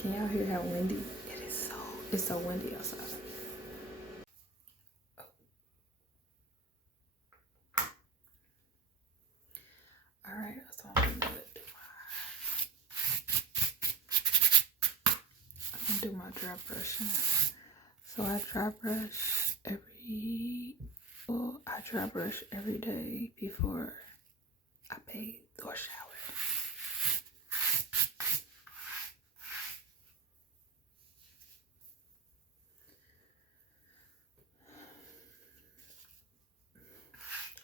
Can y'all hear how windy it is? It's so windy outside. All right, so I'm gonna do my dry brushing. So I dry brush every day before I bathe or shower.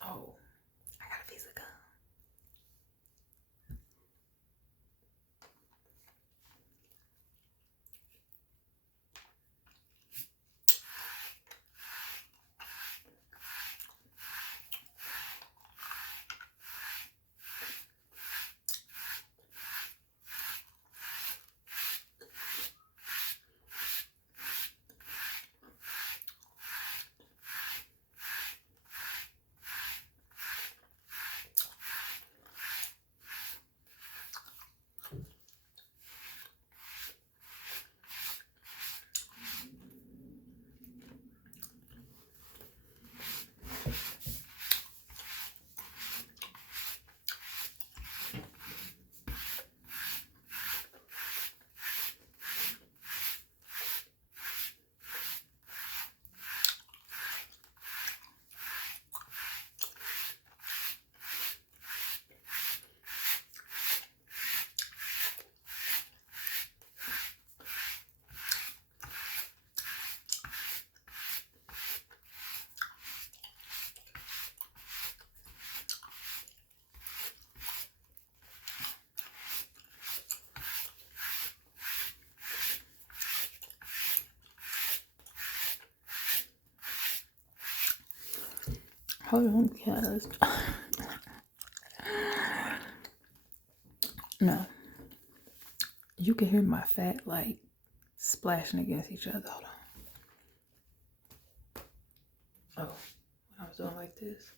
Oh, I got a piece of gum. Hold on, because no, you can hear my fat like splashing against each other. Hold on. Oh, I was doing like this.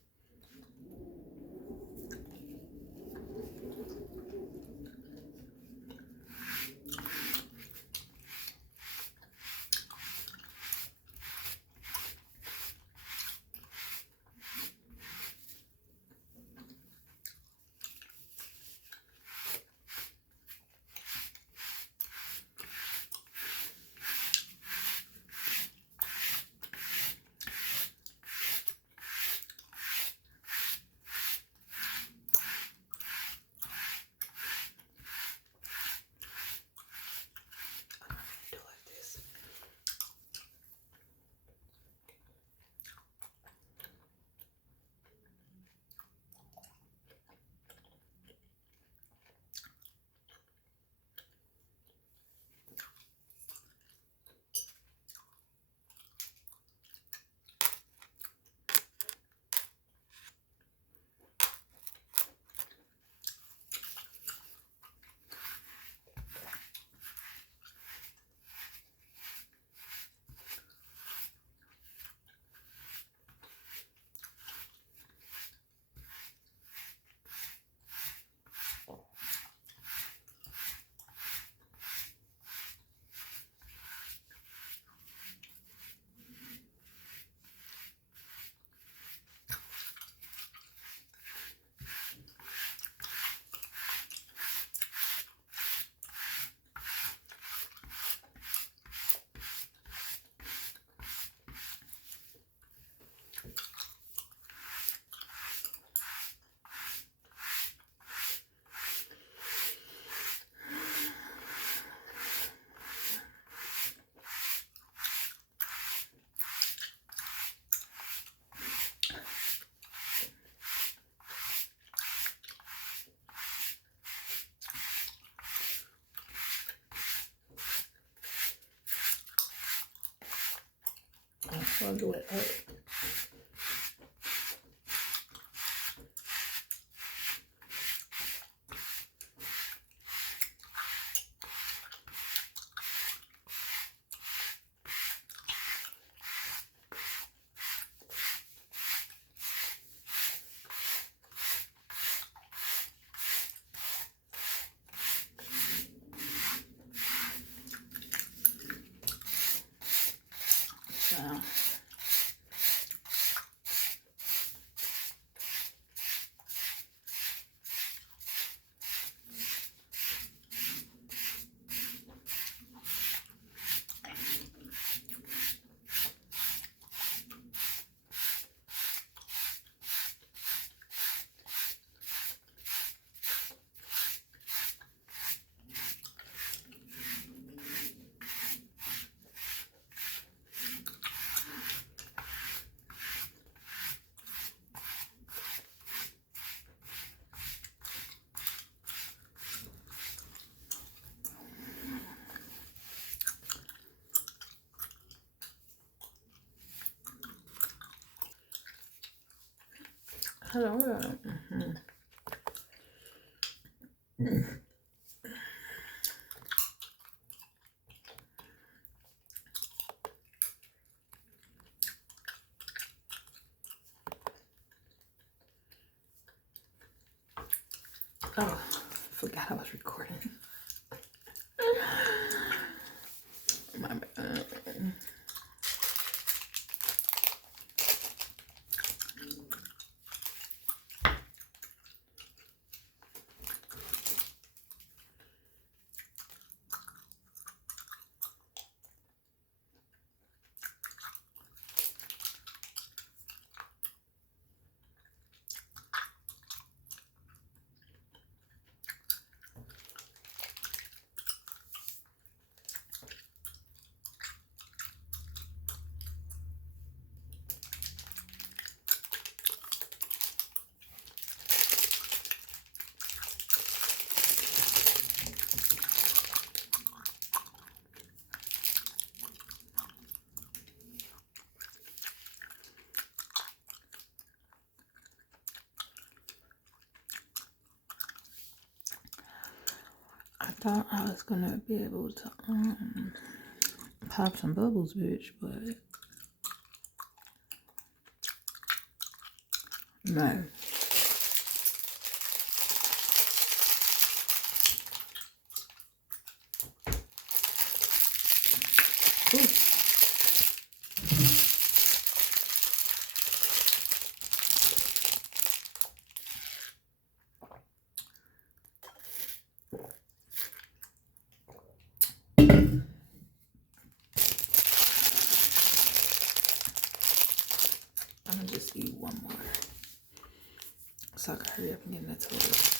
I'll do it up. Hello. Oh, forgot I was recording. My bad. I thought I was gonna be able to pop some bubbles, bitch, but no. Ooh. I'm gonna just eat one more so I can hurry up and get in the toilet.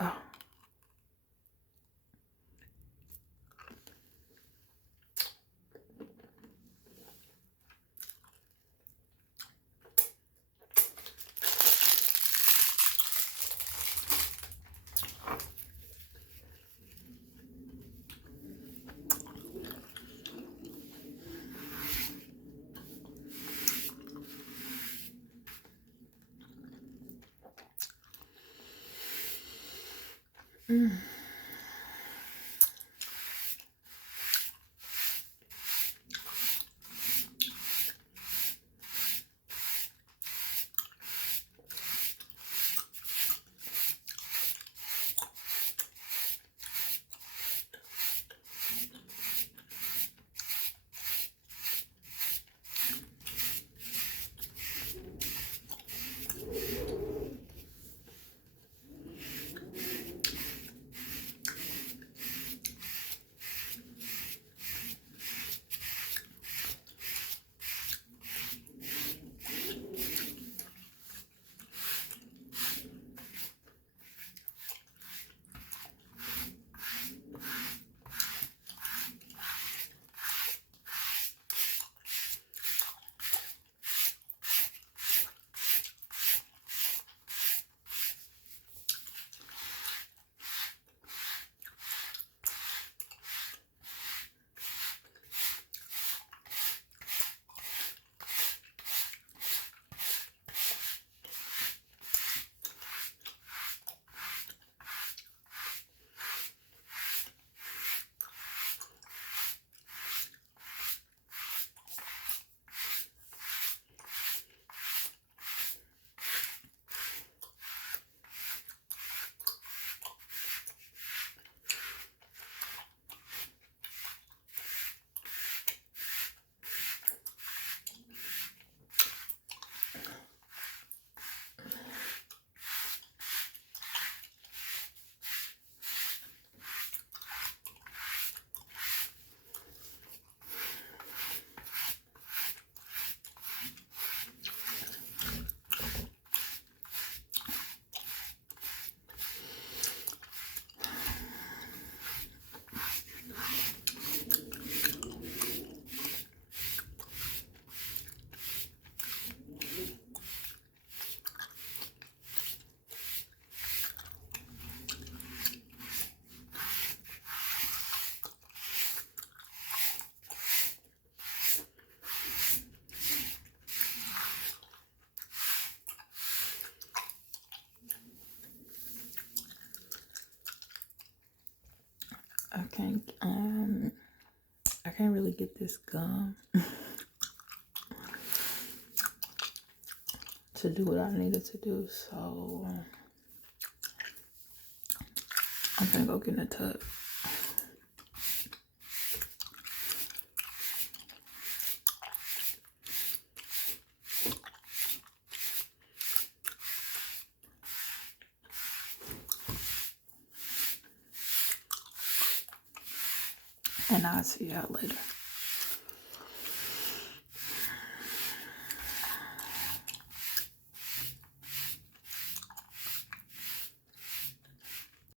Oh. I can't really get this gum to do what I needed to do, so I'm gonna go get in the tub. And I'll see y'all later.